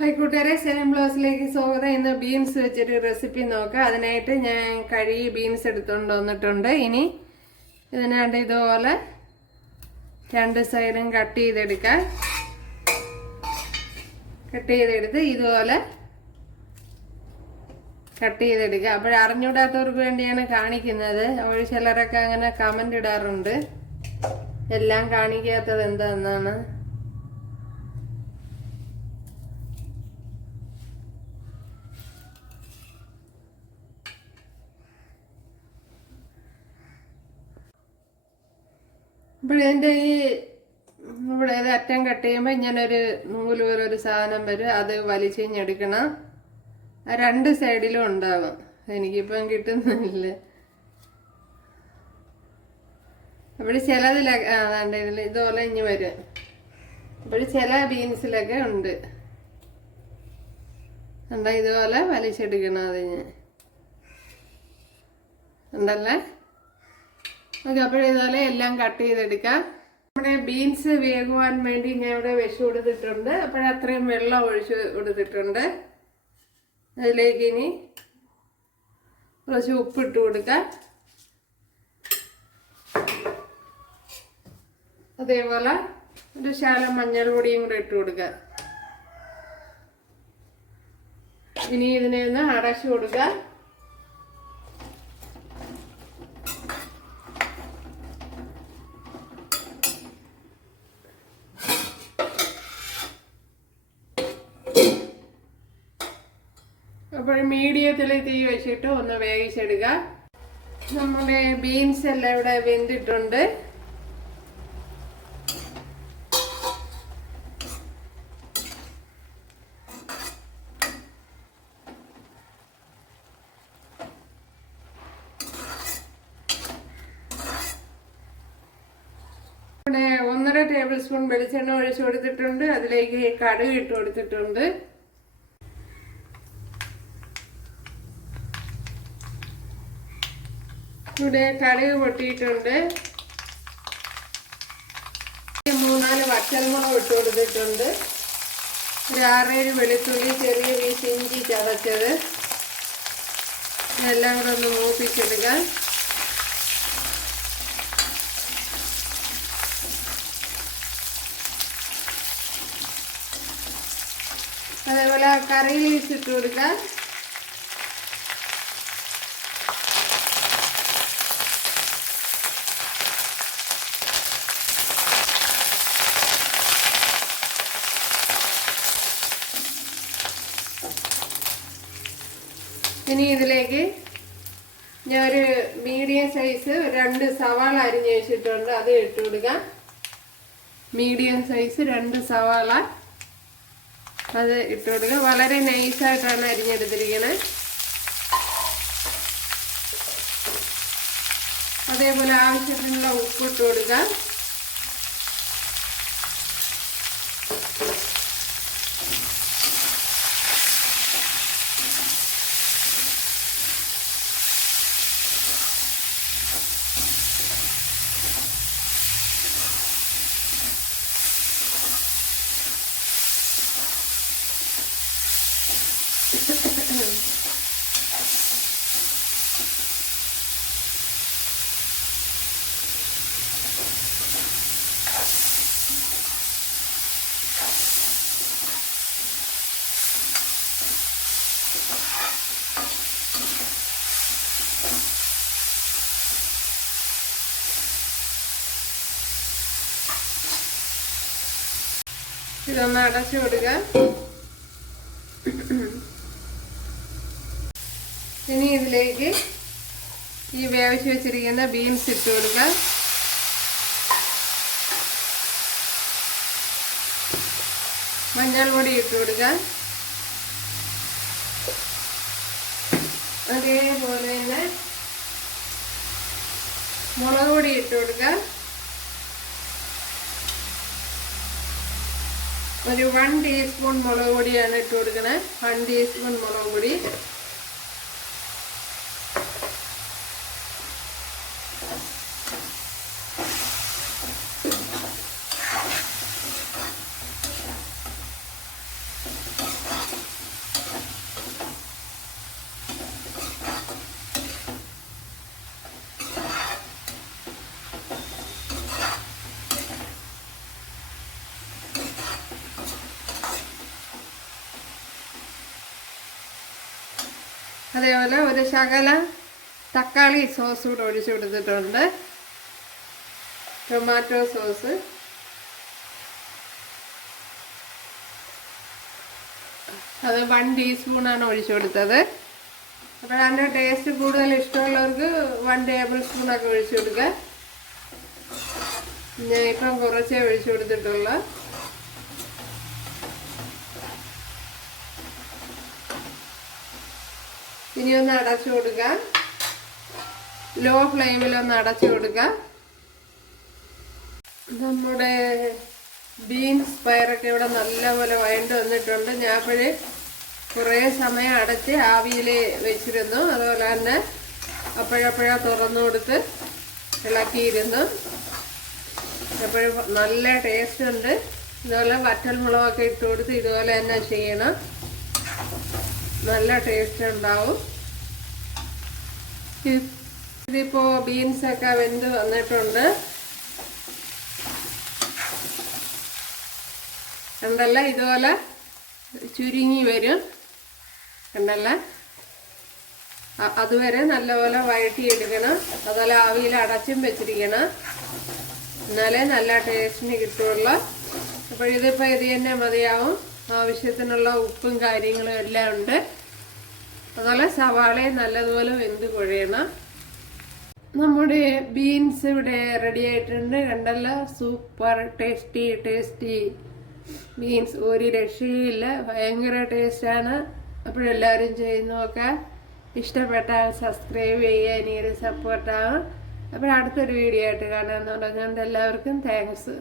Hi കൂട്ടുകാരെ സെലം ബ്ലൗസിലേക്ക് സ്വാഗതം. ഇന്ന് ബീൻസ് വെച്ചൊരു റെസിപ്പി നോക്കാം. അതിനായിട്ട് ഞാൻ കഴുകി ബീൻസ് എടുത്തുകൊണ്ട് വന്നിട്ടുണ്ട്. ഇനി ഇതിനാണ്ട് ഇതുപോലെ രണ്ട് സൈഡും കട്ട് ചെയ്തെടുക്കാം. കട്ട് ചെയ്തെടുത്ത് ഇതുപോലെ കട്ട് ചെയ്തെടുക്കുക അപ്പോൾ അറിഞ്ഞൂടാത്തവർക്ക് വേണ്ടിയാണ് കാണിക്കുന്നത്. അവർ ചിലരൊക്കെ അങ്ങനെ കമന്റ് ഇടാറുണ്ട്. എല്ലാം കാണിക്കാത്തത് എന്താണെന്നാണ്. അപ്പോൾ എന്റെ ഈ ഇവിടെ ഇത് അറ്റം കട്ട് ചെയ്യുമ്പോൾ ഇങ്ങനെ ഒരു നൂൽ പോലെ ഒരു സാധനം വരും. അത് വലിച്ചിഞ്ഞെടുക്കണം. രണ്ട് സൈഡിലും ഉണ്ടാവും. എനിക്കിപ്പം കിട്ടുന്നില്ല. ചിലതിലൊക്കെ ആ അതാണ്ട് ഇതുപോലെ ഇനി വരും. അപ്പോൾ ചില ബീൻസിലൊക്കെ ഉണ്ട്. എന്താ ഇതുപോലെ വലിച്ചെടുക്കണം അതിന്. ഉണ്ടല്ലേ ഓക്കെ അപ്പോൾ ഇതുപോലെ എല്ലാം കട്ട് ചെയ്തെടുക്കാം. നമ്മുടെ ബീൻസ് വേകുവാൻ വേണ്ടി ഞാൻ ഇവിടെ വിഷം എടുത്തിട്ടുണ്ട്. അപ്പോൾ അത്രയും വെള്ളം ഒഴിച്ച് കൊടുത്തിട്ടുണ്ട് അതിലേക്ക് ഇനി കുറച്ച് ഉപ്പിട്ട് കൊടുക്കാം. അതേപോലെ ഒരു ശാലം മഞ്ഞൾ പൊടിയും കൂടെ ഇട്ട് കൊടുക്കുക ഇനി ഇതിനെ ഒന്ന് അടച്ചു കൊടുക്കുക അപ്പോൾ മീഡിയത്തിൽ തീ വെച്ചിട്ട് ഒന്ന് വേവിച്ചെടുക്കുക നമ്മുടെ ബീൻസ് എല്ലാം ഇവിടെ വെന്തിട്ടുണ്ട്. ഒന്നര ടേബിൾ സ്പൂൺ വെളിച്ചെണ്ണ ഒഴിച്ചു കൊടുത്തിട്ടുണ്ട്. അതിലേക്ക് കടുക് ഇട്ട് കൊടുത്തിട്ടുണ്ട്. ഇവിടെ കടുക് പൊട്ടിയിട്ടുണ്ട്. മൂന്നാൽ വറ്റൽമുളക് ഇട്ട് കൊടുത്തിട്ടുണ്ട്. ഒരു ആറേഴ് വെളുത്തുള്ളി ചെറിയ പീസ് ഇഞ്ചി ചതച്ചത്. എല്ലാം കൂടെ ഒന്ന് മൂപ്പിച്ചെടുക്ക. അതേപോലെ കറിയിൽ ഇട്ട് കൊടുക്കാം. ഇനി ഇതിലേക്ക് ഞാൻ ഒരു മീഡിയം സൈസ് രണ്ട് സവാള അരിഞ്ഞ് വെച്ചിട്ടുണ്ട്. അത് ഇട്ട് കൊടുക്കാം. മീഡിയം സൈസ് രണ്ട് സവാള അത് ഇട്ട് കൊടുക്കുക. വളരെ നൈസായിട്ടാണ് അരിഞ്ഞെടുത്തിരിക്കുന്നത് അതേപോലെ ആവശ്യത്തിനുള്ള ഉപ്പ് ഇട്ട് കൊടുക്കാം. ഇതൊന്ന് അടച്ചു കൊടുക്കുക ഇനി ഇതിലേക്ക് ഈ വേവിച്ച് വെച്ചിരിക്കുന്ന ബീൻസ് ഇട്ട് കൊടുക്കാം മഞ്ഞൾ പൊടി ഇട്ട് കൊടുക്കാം അതേപോലെ തന്നെ മുളക് പൊടി ഇട്ട് കൊടുക്കാം ഒരു വൺ ടീസ്പൂൺ മുളക് പൊടിയാണ് ഇട്ട് കൊടുക്കണേ. വൺ ടീസ്പൂൺ മുളക് പൊടി. അതേപോലെ ഒരു ശകല തക്കാളി സോസ് കൂടെ ഒഴിച്ചു കൊടുത്തിട്ടുണ്ട്. Tomato sauce. അത് വൺ ടീസ്പൂണാണ് ഒഴിച്ചു കൊടുത്തത്. അപ്പോൾ അതിന്റെ ടേസ്റ്റ് കൂടുതൽ ഇഷ്ടമുള്ളവർക്ക് വൺ ടേബിൾ സ്പൂണൊക്കെ ഒഴിച്ചു കൊടുക്കുക. ഞാൻ ഇപ്പം കുറച്ചേ ഒഴിച്ചു കൊടുത്തിട്ടുള്ളൂ. ഇനി ഒന്ന് അടച്ചു കൊടുക്കുക ലോ ഫ്ലെയിമിൽ ഒന്ന് അടച്ചു കൊടുക്കുക നമ്മുടെ ബീൻസ് പയറൊക്കെ ഇവിടെ നല്ലപോലെ വഴണ്ട് വന്നിട്ടുണ്ട്. ഞാൻ അപ്പോഴേ കുറേ സമയം അടച്ച് ആവിയിൽ വെച്ചിരുന്നു. അതുപോലെ തന്നെ അപ്പോഴപ്പോഴാ തുറന്നു കൊടുത്ത് ഇളക്കിയിരുന്നു. അപ്പോഴും നല്ല ടേസ്റ്റ് ഉണ്ട്. ഇതുപോലെ വറ്റൽമുളകൊക്കെ ഇട്ട് കൊടുത്ത് ഇതുപോലെ തന്നെ ചെയ്യണം. നല്ല ടേസ്റ്റ് ഉണ്ടാവും. ഇ- ഇതിപ്പോ ബീൻസ് ഒക്കെ വെന്ത് വന്നിട്ടുണ്ട്. കണ്ടല്ല? ഇതുപോലെ ചുരുങ്ങി വരും. കണ്ടല്ല? അതുവരെ നല്ലപോലെ വഴറ്റിയെടുക്കണം. അതുപോലെ ആവിയിൽ അടച്ചും വെച്ചിരിക്കണം. എന്നാലേ നല്ല ടേസ്റ്റിന് കിട്ടുള്ളൂ. അപ്പോൾ ഇതിപ്പോൾ ഇത് തന്നെ മതിയാവും. ആവശ്യത്തിനുള്ള ഉപ്പും കാര്യങ്ങളും എല്ലാം ഉണ്ട്. അതുപോലെ സവാളയും നല്ലതുപോലെ വെന്ത് കുഴയണം. നമ്മുടെ ബീൻസ് ഇവിടെ റെഡി ആയിട്ടുണ്ട്. കണ്ടല്ലോ സൂപ്പർ ടേസ്റ്റി ടേസ്റ്റി ബീൻസ് ഒരു രക്ഷയില്ല. ഭയങ്കര ടേസ്റ്റാണ് അപ്പോഴെല്ലാവരും ചെയ്യുന്നതൊക്കെ ഇഷ്ടപ്പെട്ടാൽ സബ്സ്ക്രൈബ് ചെയ്യുക എനിക്കൊരു സപ്പോർട്ടാകും അപ്പോൾ അടുത്തൊരു വീഡിയോ ആയിട്ട് കാണാമെന്ന് പറഞ്ഞുകൊണ്ട് എല്ലാവർക്കും താങ്ക്സ്